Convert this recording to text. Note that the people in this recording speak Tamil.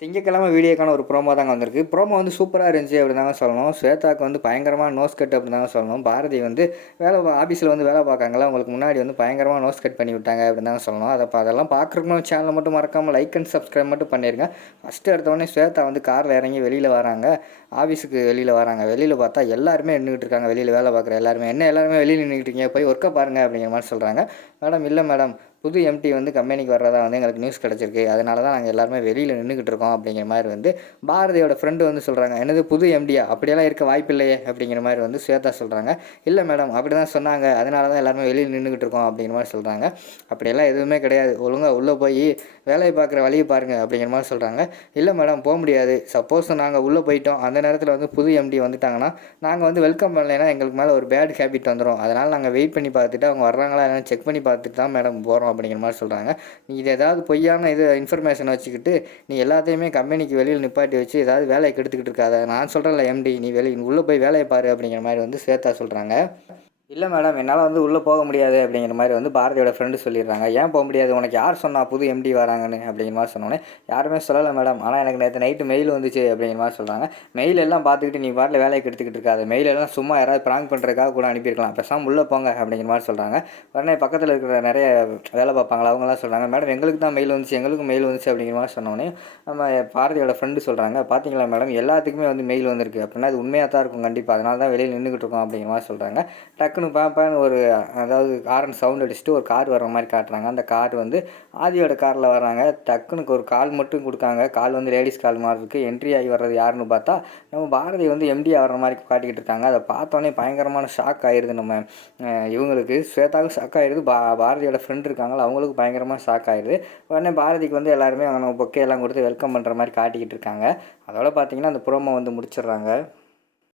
திங்கக்கிழமை வீடியோக்கான ஒரு ப்ரோமோ தாங்க வந்திருக்கு. ப்ரோமோ வந்து சூப்பராக இருந்துச்சு அப்படி தாங்க சொல்லணும். ஸ்வேதாக்கு வந்து பயங்கரமாக நோஸ் கட் அப்படி தாங்க சொல்லணும். பாரதி வந்து வேலை ஆஃபீஸில் வந்து வேலை பார்க்காங்களா உங்களுக்கு முன்னாடி வந்து பயங்கரமாக நோஸ் கட் பண்ணி விட்டாங்க அப்படின்னு தாங்க சொல்லணும். அதை அதெல்லாம் பார்க்குறக்கணும் சேனலை மட்டும் மறக்காமல் லைக் அண்ட் சப்ஸ்கிரைப் மட்டும் பண்ணிடுங்க ஃபஸ்ட்டு எடுத்தோடனே ஸ்வேதா வந்து காரில் இறங்கி வெளியில் வராங்க. ஆஃபீஸுக்கு வெளியில் வராங்க. வெளியில் பார்த்தா எல்லாருமே நின்றுட்டு இருக்காங்க. வெளியில் வேலை பார்க்குற எல்லாருமே. என்ன எல்லாருமே வெளியில் நின்றுட்டு இருக்கீங்க? போய் ஒர்க்கை பாருங்கள் அப்படிங்கிற மாதிரி சொல்கிறாங்க மேடம் இல்லை மேடம். புது எம்டி வந்து கம்பெனிக்கு வர்றதா வந்து எங்களுக்கு நியூஸ் கிடச்சிருக்கு. அதனால தான் நாங்கள் எல்லாருமே வெளியில் நின்றுக்கிட்டு இருக்கோம் அப்படிங்கிற மாதிரி வந்து பாரதியோட ஃப்ரெண்டு வந்து சொல்கிறாங்க என்னது புது எம்டியா அப்படியெல்லாம் இருக்க வாய்ப்பில்லையே அப்படிங்கிற மாதிரி வந்து ஸ்வேதா சொல்கிறாங்க இல்லை மேடம் அப்படி தான் சொன்னாங்க. அதனால தான் எல்லாருமே வெளியில் நின்றுக்கிட்டு இருக்கோம் அப்படிங்கிற மாதிரி சொல்கிறாங்க அப்படியெல்லாம் எதுவுமே கிடையாது. ஒழுங்காக உள்ளே போய் வேலையை பார்க்குற வழியை பாருங்கள் அப்படிங்கிற மாதிரி சொல்கிறாங்க இல்லை மேடம் போக முடியாது. சப்போஸ் நாங்கள் உள்ளே போயிட்டோம். அந்த நேரத்தில் வந்து புது எம்டி வந்துட்டாங்கன்னா நாங்கள் வந்து வெல்கம் பண்ணலைன்னா எங்களுக்கு மேலே ஒரு பேட் ஹேபிட் வந்துடும் அதனால் நாங்கள் வெயிட் பண்ணி பார்த்துட்டு அவங்க வர்றாங்களா என்னென்னு செக் பண்ணி பார்த்துட்டு தான் மேடம் போகிறோம் அப்படிங்கிற மாதிரி சொல்கிறாங்க நீ இது ஏதாவது பொய்யான இது இன்ஃபர்மேஷனை வச்சுக்கிட்டு நீ எல்லாத்தையுமே கம்பெனிக்கு வெளியில் நிப்பாட்டி வச்சு ஏதாவது வேலையை கெடுத்துக்கிட்டு இருக்காத. நான் சொல்கிறேன்ல எம்டி நீ வெளியே உள்ளே போய் வேலையை பாரு அப்படிங்கிற மாதிரி வந்து ஸ்வேதா சொல்கிறாங்க இல்லை மேடம் என்னால் வந்து உள்ளே போக முடியாது அப்படிங்கிற மாதிரி வந்து பாரதியோட ஃப்ரெண்டு சொல்லிடுறாங்க. ஏன் போக முடியாது? உனக்கு யார் சொன்னால் புது எம்டி வராங்கன்னு அப்படிங்கிற மாதிரி சொன்னோன்னே யாருமே சொல்லலை மேடம் ஆனால் எனக்கு நேற்று நைட்டு மெயில் வந்துச்சு அப்படிங்கிற மாதிரி சொல்கிறாங்க மெயில் எல்லாம் பார்த்துக்கிட்டு நீ பாட்டில் வேலையை கெடுத்துக்கிட்டு இருக்காது. மெயில் எல்லாம் சும்மா யாராவது ப்ராங்க் பண்ணுறதுக்காக கூட அனுப்பியிருக்கலாம். பேசாமல் உள்ளே போங்க அப்படிங்கிற மாதிரி சொல்கிறாங்க உடனே பக்கத்தில் இருக்கிற நிறைய வேலை பார்ப்பாங்களா அவங்களாம் சொல்கிறாங்க மேடம் எங்களுக்கு தான் மெயில் வந்துச்சு எங்களுக்கு மெயில் வந்துச்சு அப்படிங்கிற மாதிரி சொன்னோன்னே நம்ம பாரதியோட ஃப்ரெண்டு சொல்கிறாங்க பார்த்தீங்களா மேடம் எல்லாத்துக்குமே வந்து மெயில் வந்திருக்கு. அப்படின்னா அது உண்மையாக தான் இருக்கும். கண்டிப்பாக அதனால தான் வெளியில் நின்றுக்கிட்டு இருக்கோம் அப்படிங்கிற மாதிரி சொல்கிறாங்க டக்குன்னு பார்ப்பேன் ஒரு அதாவது காரன் சவுண்ட் அடிச்சுட்டு ஒரு கார் வர்ற மாதிரி காட்டுறாங்க. அந்த கார் வந்து ஆதியோட காரில் வராங்க டக்குனுக்கு ஒரு கால் மட்டும் கொடுக்காங்க. கால் வந்து லேடிஸ் கால் மாதிரி இருக்குது என்ட்ரி ஆகி வர்றது யாருன்னு பார்த்தா நம்ம பாரதி வந்து எம்டி ஆகிற மாதிரி காட்டிக்கிட்டு இருக்காங்க. அதை பார்த்தோன்னே பயங்கரமான ஷாக் ஆயிடுது நம்ம இவங்களுக்கு. ஸ்வேதாவுக்கு ஷாக் ஆயிடுது பா பாரதியோட ஃப்ரெண்ட் இருக்காங்களா அவங்களுக்கு பயங்கரமாக ஷாக் ஆயிடுது உடனே பாரதிக்கு வந்து எல்லாருமே அவங்க பொக்கே எல்லாம் கொடுத்து வெல்கம் பண்ணுற மாதிரி காட்டிக்கிட்டு இருக்காங்க. அதோட பார்த்தீங்கன்னா அந்த ப்ரோமோ வந்து முடிச்சிடுறாங்க.